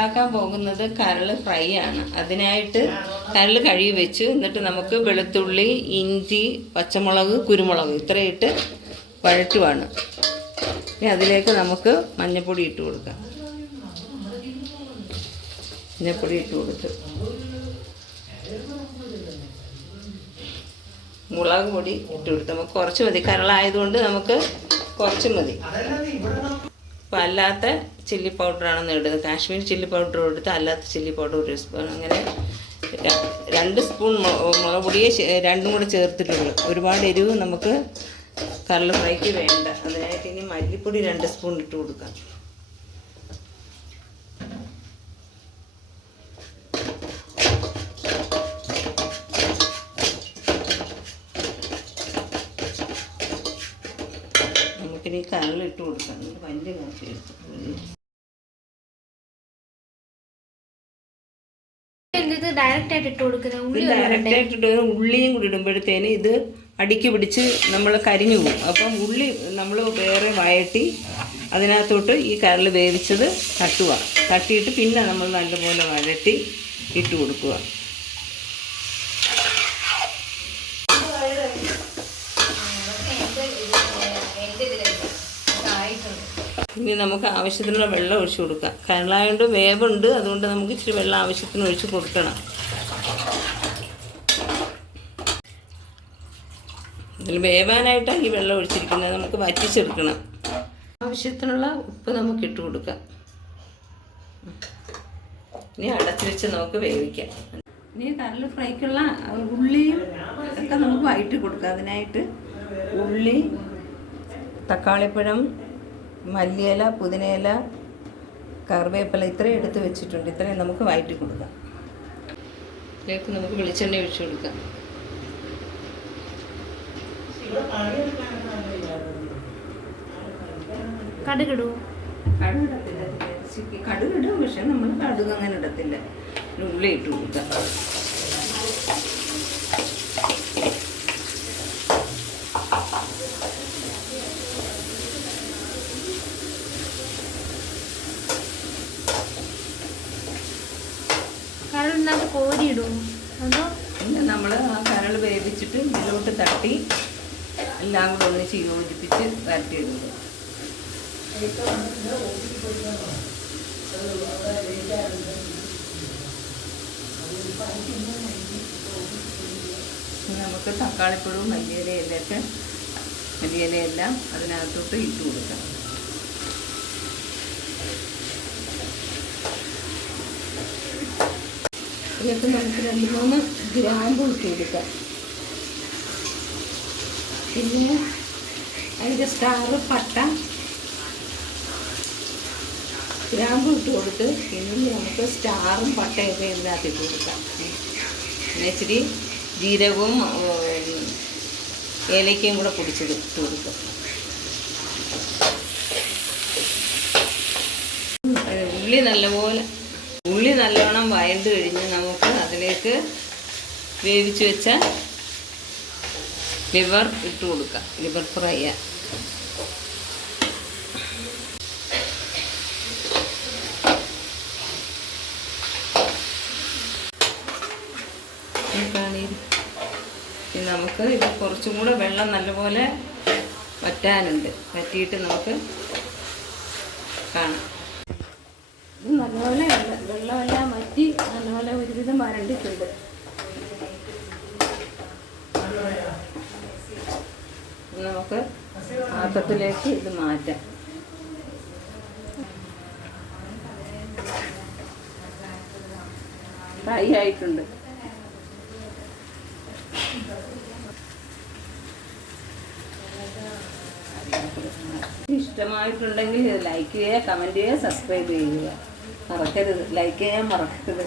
ഉണ്ടാക്കാൻ പോകുന്നത് കരൾ ഫ്രൈ ആണ്. അതിനായിട്ട് കരൾ കഴുകി വെച്ചു. എന്നിട്ട് നമുക്ക് വെളുത്തുള്ളി, ഇഞ്ചി, പച്ചമുളക്, കുരുമുളക് ഇത്രയിട്ട് വഴറ്റുവാണ്. ഇനി അതിലേക്ക് നമുക്ക് മഞ്ഞൾപ്പൊടി ഇട്ട് കൊടുക്കാം. മഞ്ഞൾപ്പൊടി ഇട്ട് കൊടുത്ത് മുളക് പൊടി ഇട്ട് കൊടുത്ത് നമുക്ക് കുറച്ച് മതി. കരളായതുകൊണ്ട് നമുക്ക് കുറച്ച് മതി. അപ്പോൾ അല്ലാത്ത ചില്ലി പൗഡറാണെന്ന് ഇടുന്നത്. കാശ്മീർ ചില്ലി പൗഡർ എടുത്ത് അല്ലാത്ത ചില്ലി പൗഡർ 1 സ്പൂൺ. അങ്ങനെ 2 സ്പൂൺ മുളക് പൊടിയെ 2 കൂടെ ചേർത്തിട്ടുള്ളൂ. ഒരുപാട് എരിവ് നമുക്ക് കരൾ ഫ്രൈക്ക് വേണ്ട. അതിനായിട്ട് ഇനി മല്ലിപ്പൊടി 2 സ്പൂൺ ഇട്ട് കൊടുക്കാം. നമുക്കിനി കരളിട്ട് കൊടുക്കാം. വലിയ കാശി ഡയറക്റ്റായിട്ട് ഇട്ട് കൊടുക്കുന്നത്. ഡയറക്റ്റായിട്ട് ഇട്ട് ഉള്ളിയും കൂടി ഇടുമ്പോഴത്തേന് ഇത് അടിക്ക് പിടിച്ച് നമ്മൾ കരിഞ്ഞു പോകും. അപ്പം ഉള്ളി നമ്മൾ വേറെ വഴറ്റി അതിനകത്തോട്ട് ഈ കരൾ വേവിച്ചത് തട്ടുക. തട്ടിയിട്ട് പിന്നെ നമ്മൾ നല്ലപോലെ വഴറ്റി ഇട്ട് കൊടുക്കുക. ഇനി നമുക്ക് ആവശ്യത്തിനുള്ള വെള്ളം ഒഴിച്ച് കൊടുക്കാം. കരളായതുകൊണ്ട് വേവുണ്ട്, അതുകൊണ്ട് നമുക്ക് ഇച്ചിരി വെള്ളം ആവശ്യത്തിന് ഒഴിച്ച് കൊടുക്കണം. ഇതിൽ വേവാനായിട്ടാണ് ഈ വെള്ളം ഒഴിച്ചിരിക്കുന്നത്. നമുക്ക് വറ്റിച്ചെടുക്കണം. ആവശ്യത്തിനുള്ള ഉപ്പ് നമുക്ക് ഇട്ട് കൊടുക്കാം. ഇനി അടച്ചു വെച്ച് നമുക്ക് വേവിക്കാം. ഇനി കരൾ ഫ്രൈക്കുള്ള ഉള്ളിയും ഒക്കെ നമുക്ക് വഴറ്റി കൊടുക്കാം. അതിനായിട്ട് ഉള്ളി, തക്കാളിപ്പഴം, മല്ലിയില, പുതിനയില, കറിവേപ്പില ഇത്രയും എടുത്ത് വെച്ചിട്ടുണ്ട്. ഇത്രയും നമുക്ക് വഴറ്റി കൊടുക്കാം. ഇതിലേക്ക് നമുക്ക് വെളിച്ചെണ്ണ ഒഴിച്ച് കൊടുക്കാം. കടുകിടും. കടുകിടും, പക്ഷെ നമ്മൾ കടുക് അങ്ങനെ ഇടത്തില്ല. ഉള്ളി ഇട്ട് കൊടുക്കാം. കരളിനകത്ത് കോരിയിടും. അതോ പിന്നെ നമ്മൾ ആ കരൾ വേവിച്ചിട്ട് ഇതിലോട്ട് തട്ടി എല്ലാം കൂടെ ഒന്നിച്ച് യോജിപ്പിച്ച് വരട്ടിയിടുന്നു. നമുക്ക് തക്കാളിപ്പഴവും മല്ലിയിലയെല്ലാം അതിനകത്തോട്ട് ഇട്ട് കൊടുക്കാം. ഇതിലേക്ക് നമുക്ക് 2-3 ഗ്രാമ്പു ഇട്ട് കൊടുക്കാം. പിന്നെ അതിൻ്റെ സ്റ്റാർ, പട്ട, ഗ്രാമ്പു ഇട്ട് കൊടുത്ത് പിന്നെ നമുക്ക് സ്റ്റാറും പട്ടയൊക്കെ ഇതിനകത്ത് ഇട്ട് കൊടുക്കാം. പിന്നെ ഇച്ചിരി ജീരകവും ഏലക്കയും കൂടെ പൊടിച്ചത് ഇട്ട് കൊടുക്കാം. ഉള്ളി നല്ലോണം വഴണ്ട് കഴിഞ്ഞ് നമുക്ക് അതിലേക്ക് വേവിച്ച് വെച്ച ലിവർ ഇട്ട് കൊടുക്കാം. ലിവർ ഫ്രൈ നമുക്ക് ഇത് കുറച്ചും കൂടെ വെള്ളം നല്ലപോലെ വറ്റാനുണ്ട്. വറ്റിയിട്ട് നമുക്ക് കാണാം. ഇത് നല്ലപോലെ വെള്ളമെല്ലാം വറ്റി നല്ലപോലെ ഒരുവിധം വരണ്ടിട്ടുണ്ട്. നമുക്ക് പാത്രത്തിലേക്ക് ഇത് മാറ്റാം. ഫ്രൈ ആയിട്ടുണ്ട്. ഇഷ്ടമായിട്ടുണ്ടെങ്കിൽ ലൈക്ക് ചെയ്യുക, കമൻറ്റ് ചെയ്യുക, സബ്സ്ക്രൈബ് ചെയ്യുക. മറക്കരുത്, ലൈക്ക് ചെയ്യാൻ മറക്കരുത്.